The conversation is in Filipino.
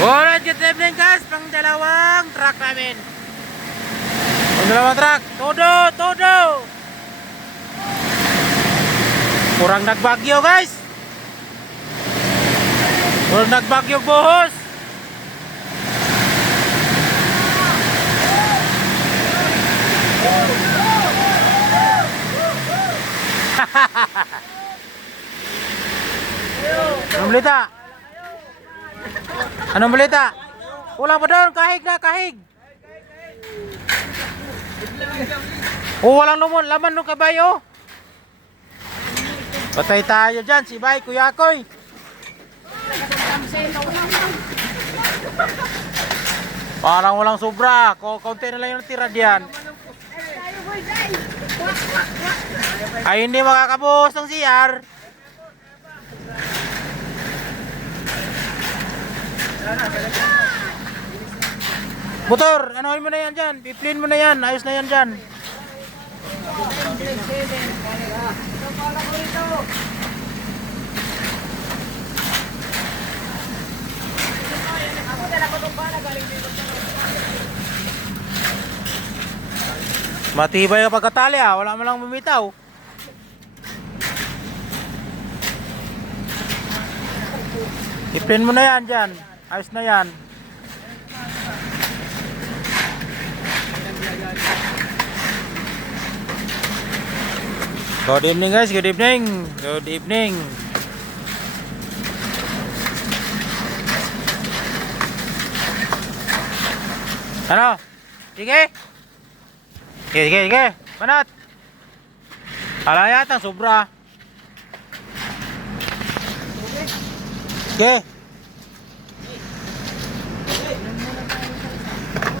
Alright, good evening guys. Pang dalawang truck namin. Pang dalawang truck. Todo. Kurang nagbagyo guys. Kurang nagbagyo buhos. Anong balita? Anong balita? Wala pa doon, kahig na, kahig. Oh, walang laman ng kabayo. Patay tayo dyan, si Bay, Kuya Koy. Parang walang sobra, kaunti na lang yung tira diyan. Ay, hindi makakabuhos ng CR. Motor, anuhin mo na yan dyan. Piplin mo na yan. Ayos na yan dyan. Matibay ang pagkatali ah. Wala mo lang bumitaw. Piplin mo na yan dyan. Ayos na yan. Good evening guys, good evening. Good evening. Ano? Sige. Sige. Manat. Ala yata sobra. Sige.